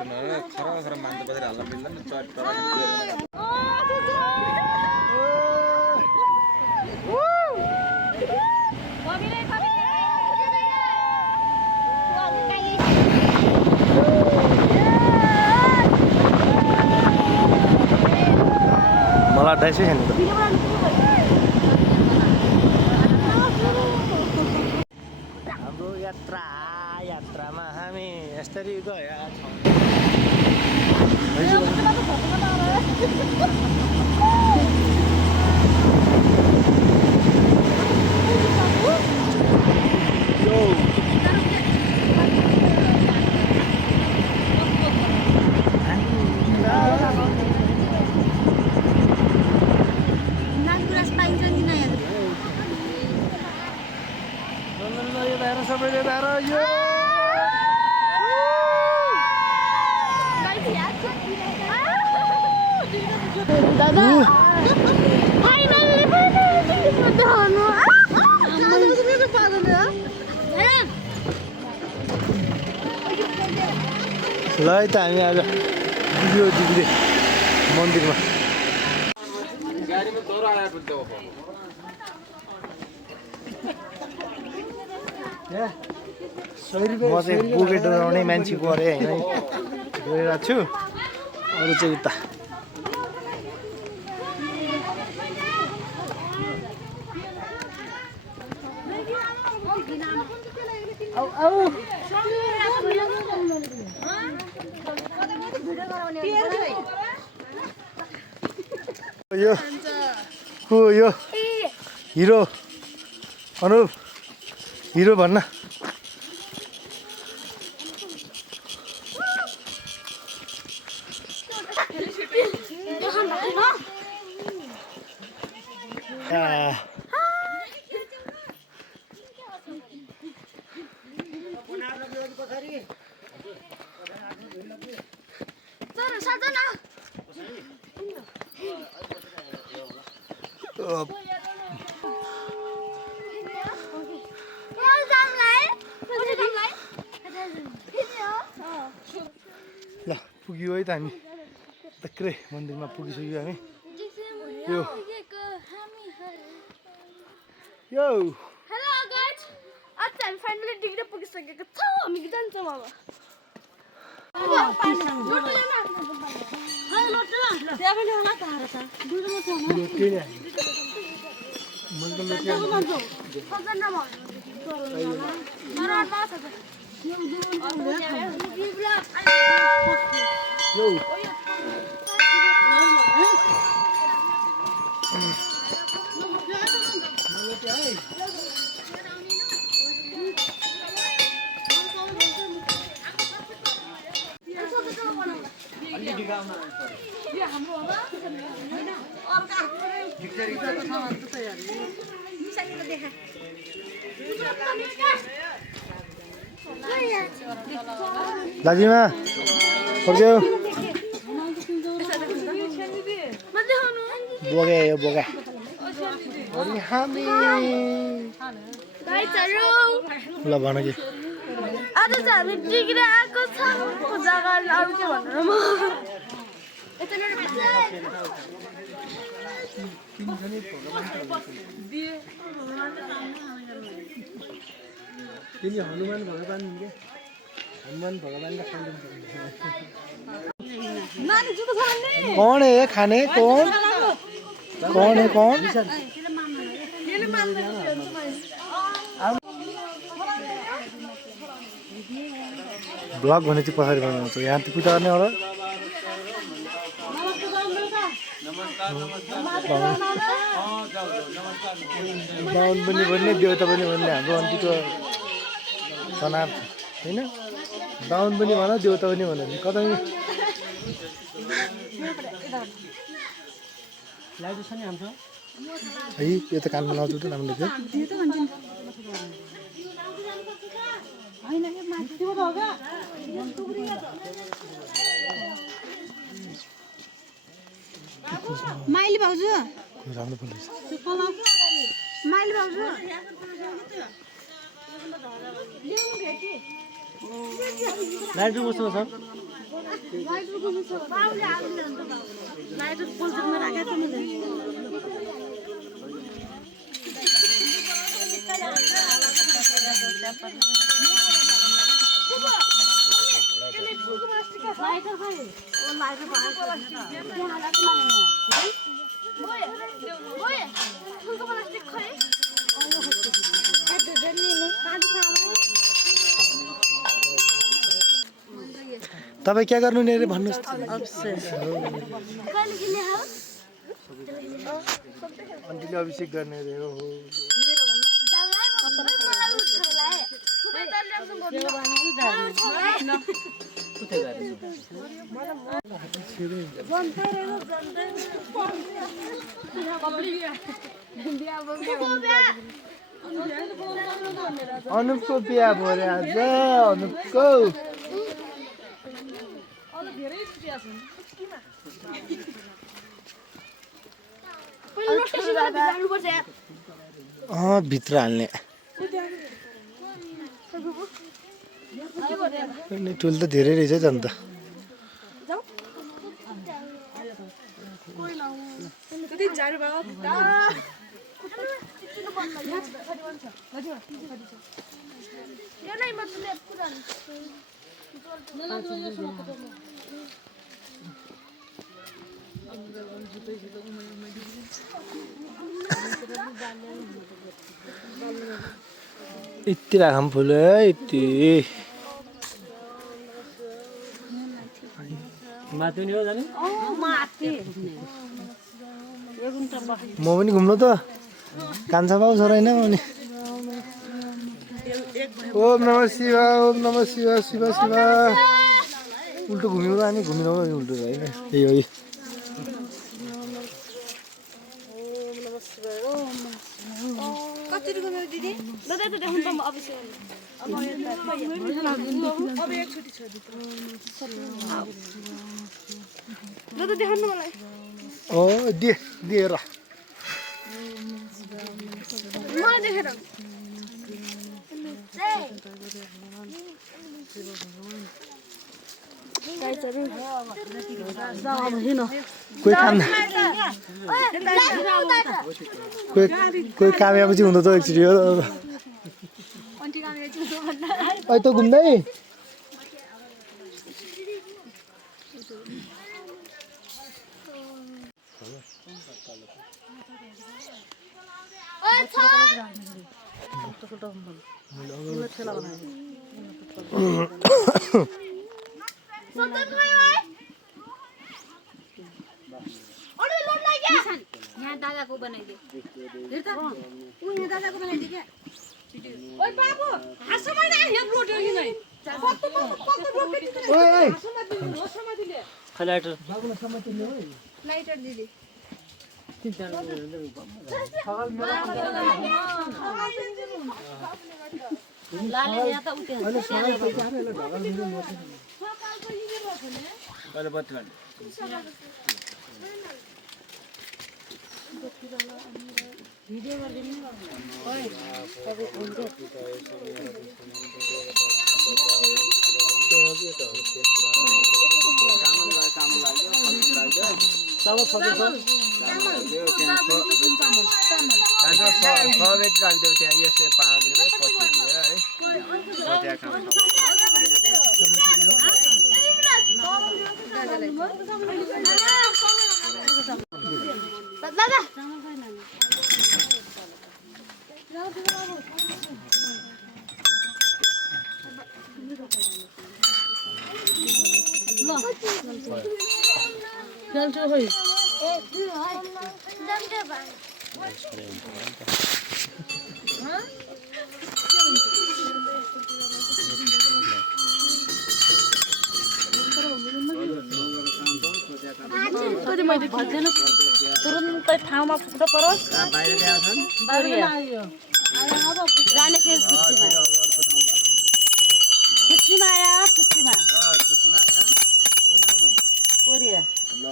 मलाई 250 खाने त हाम्रो यात्रामा हामी यसरी गएका छौँ दादा फाइनली ल है त हामी आज पुग्यो दिदीले मन्दिरमा म चाहिँ बोके डोराउने मान्छेको अरे होइन गइरहेको छु अरू चाहिँ उता यो को यो हिरो अनुप हिरो भन्न ल पुग्यो है त हामी टक्कै मन्दिरमा पुगिसक्यो हामी यो यो हेलो गाइस आज हामी फाइनली डिग्री पुगिसकेको छौँ हामी जान्छौँ अब दाजुमा फर्क्यो बोके यो बोका ल भन कि आज चाहिँ हामी डिग्री आएको छौँ जग्गा अरू के भनेर म तिमी हनुमान भगवान के हनुमान भगवान का कौन है खाने कौन कौन है कौन ब्लग भने चाहिँ पछाडि बनाउँछ यहाँ त पूजा गर्ने होला बाहुन पनि भन्ने देउता पनि भन्ने हाम्रो अन्तिको सनाप होइन बाहुन पनि भन देउता पनि भन कतै है यो त कानमा लाउँछु त राम्रो थियो माइली भाउजू राम्रो बोल्दैछ माइली भाउजू लाइट बस्नु छ तपाईँ क्या गर्नु नि अरे भन्नुहोस् त अन्तिले अभिषेक गर्ने अरे हो अनुपको बिहा भयो अरे आज अनुपको भित्र हाल्ने टुल त धेरै रहेछ त अन्त यति राखम फुल है यति म पनि घुम्नु त कान्छा बाउ छोरा होइन भने ओम नमः शिवाय ओम नमः शिवाय शिव शिव उल्टो घुम्यो र अनि घुमिनु उल्टो होइन यही हो दिएर कोही कामयापछि हुँदो त एकचोटि हो त घुम्दै यहाँ दादाको बनाइदे दादाको बनाइदे क्या ओइ बाबु हासमा ना यहाँ रोटी नि नै ओइ लाइटर बाबुले समाति ल्याऊ लाइटर दिदी लाले यहाँ त उठ्यो अहिले बत्ती भिडियो गर्दिनु ओइ तपाईँ हुन्छ चल चल होई मैले भजन तुरुन्तै ठाउँमा पुग्नु परोस् बाहिर ल्याछन् बाहिर आयो जाने फेरि छुट्टीमा आया छुट्टीमा आया कोरिया ल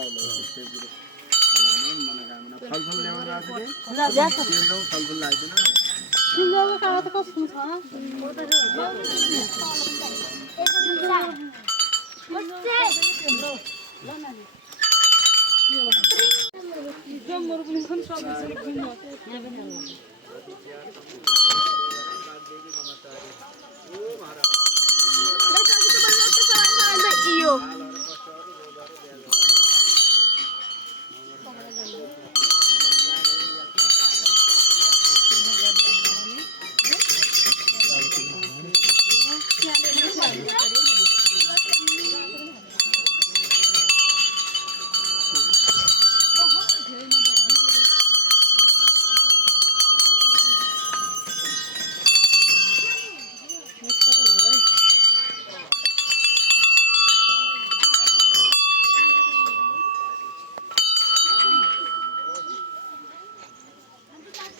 फलफुल ल्याउन गएको छ के फलफुल लाग्दैन तिम्रो कागज त कस्तो छ जमहरू पनि खान सक्छ घुम्न iyo.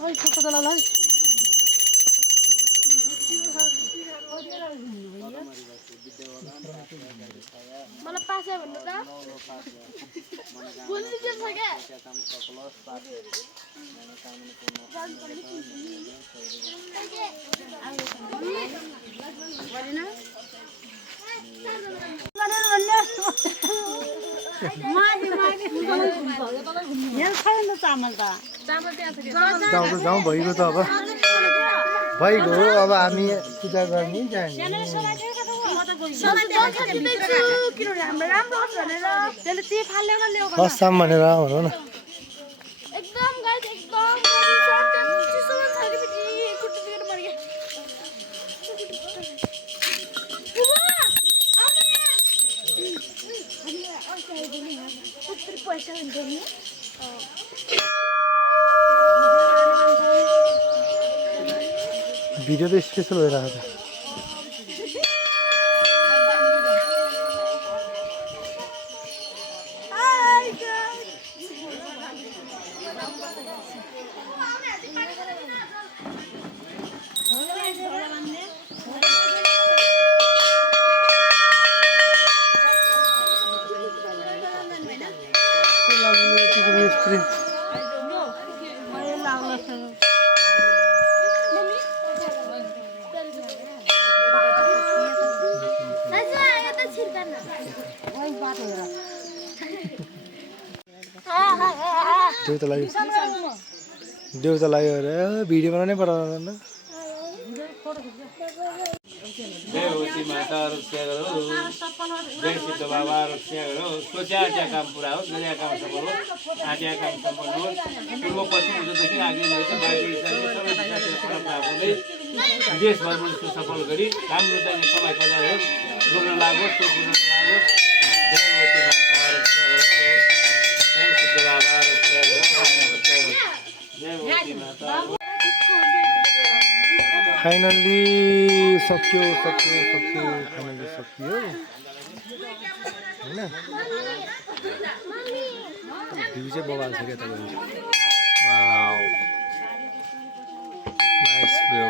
ओइ फोटो चला ल मलाई पास है भन्नु त बोल्नु के छ के यहाँ छैन चामल त चामल त्यहाँ छ जाउँ भइगयो त अब भइगयो अब हामी पूजा गर्ने जाने किनभने हाम्रो राम्रो होस् भनेर त्यसले ती फाल्यो न ल्याउ फर्स्टसम्म भनेर भनौँ न एकदम गाइस एकदम चिसो छ कि कुट्टी दिएर मर्गे पैसा हुन्छ नि भिडियो त स्पेसल भइरहेको छ देउता लाग्यो अरे भिडियो बनाउनै पर्दैन देवती माता रक्षा करो जय सिद्ध बाबा रक्षा करो सोचा आज्ञा काम पूरा हो गया काम सफल हो आज्ञा काम सम्पन्न हो पूर्व पश्चिम उत्तरदेखि आगे रहेछ बाहिर सबै दिशातिर फल प्राप्त हुँदै देशभरमा सुसफल गरी राम्रो चाहिँ कमाइ खजा हो रोक्न लागोस् पूर्ण लागोस् देवती माता रक्षा करो जय सिद्ध बाबा रक्षा करो देवती माता फाइनल्ली सक्यो फाइनल्ली सकियो होइन भ्यू चाहिँ बबाल छ क्या तपाईँको नाइस भ्यू